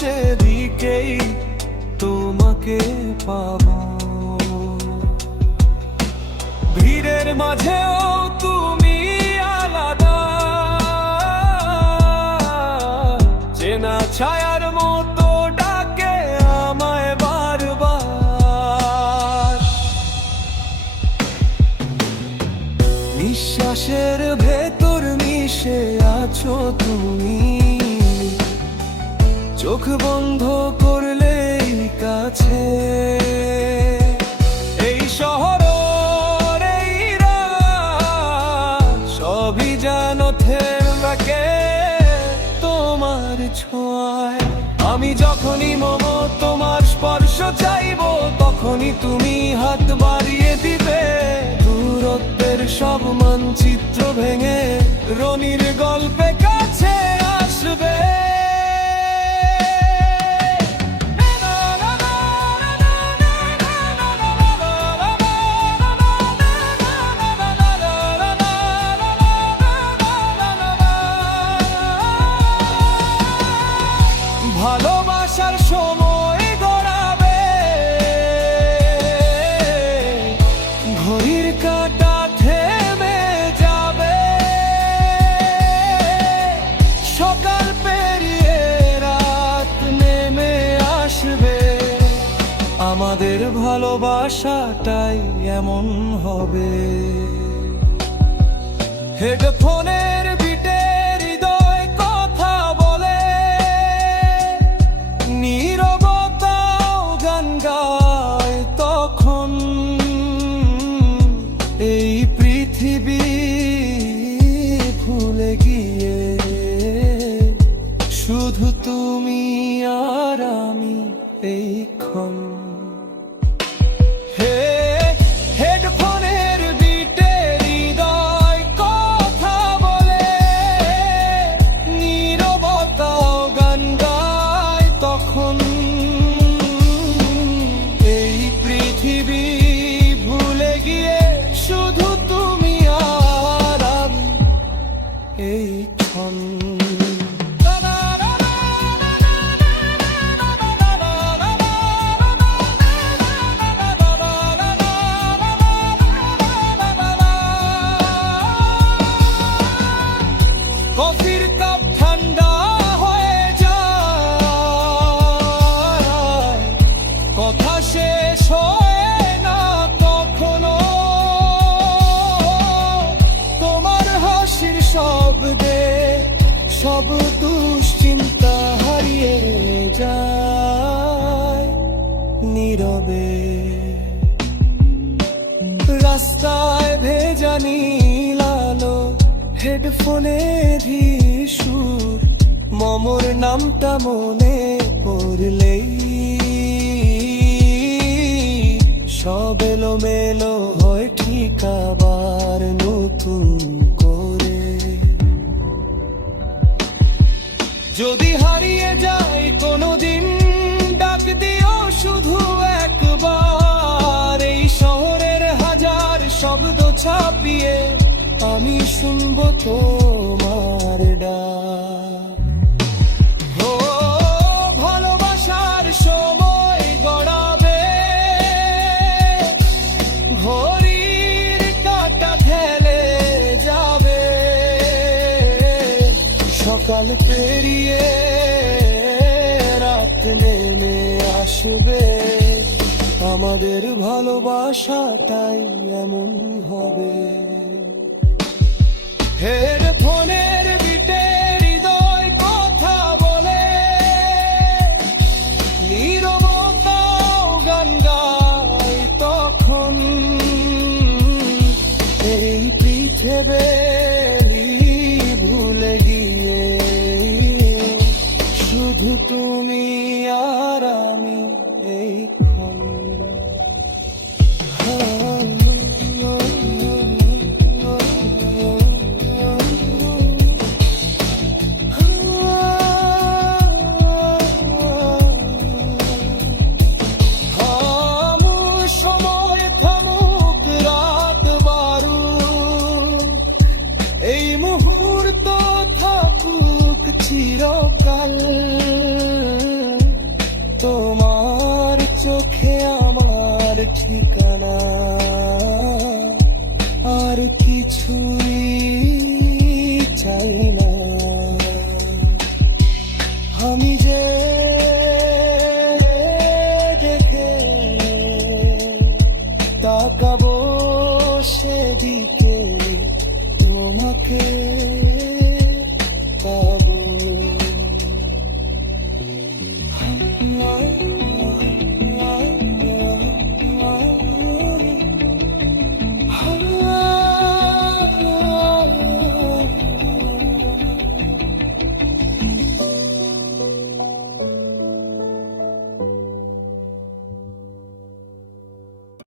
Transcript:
সেদিকেই তোমাকে পাবো। ভিড়ের মাঝেও তুমি আলাদা, চেনা ছায়ার মতো ডাকে আমায় বারবার। নিঃশ্বাসের ভেতর মিশে আছো তুমি, চোখ বন্ধ করলেই কাছে। এই শহর এই রাত সবই যেন থেমে থাকে তোমার ছোঁয়ায়। আমি যখনই তোমার স্পর্শ চাইবো, তখনই তুমি হাত বাড়িয়ে দিবে। দূরত্বের সব মানচিত্র ভেঙে রনির গল্পে কাছে আসবে। ভালোবাসার সময় গড়াবে, ঘড়ির কাঁটা থেমে যাবে। সকাল পেরিয়ে রাত নেমে আসবে, আমাদের ভালোবাসাটাই এমন হবে। হেডফোনের বিটে হৃদয় কথা বলে, নীরবতাও গান গায় তখন। এই পৃথিবী ভুলে গিয়ে শুধু তুমি আর আমি এইক্ষণ। হেডফোনের বিটে হৃদয় কথা বলে, নীরবতাও গান গায় তখন। এই পৃথিবী ভুলে গিয়ে শুধু তুমি আর আমি এইক্ষণ। কফির কাপ ঠান্ডা হয়ে যায়, কথা শেষ হয় না কখনো। তোমার হাসির শব্দে সব দুশ্চিন্তা হারিয়ে যায় নীরবে। রাস্তায় ভেজা নীল আলো, হেডফোনের সুর, মমর নামটা মনে পড়লেই সব এলোমেলো হয় ঠিক আবার নতুন করে। যদি হারিয়ে যাই কোনোদিন, ডাক দিও শুধু একবার। এই শহরের হাজার শব্দ ছাপিয়ে আমি শুনবো তোমার ডাক। ও ভালোবাসার সময় গড়াবে, ঘড়ির কাঁটা ঠেলে যাবে। সকাল পেরিয়ে রাত নেমে আসবে, আমাদের ভালোবাসাটাই এমন হবে। হেডফোনের বিটে হৃদয় কথা বলে, নীরবতাও গান গায় তখন। এই পৃথিবী ভুলে গিয়ে শুধু তুমি আর আমি এইক্ষণ। চিরকাল তোমার চোখে আমার ঠিকানা, আর কিছুই চাই না। আমি যে দেখে তাকাবো সেদিকে, তোমাকে পাবো।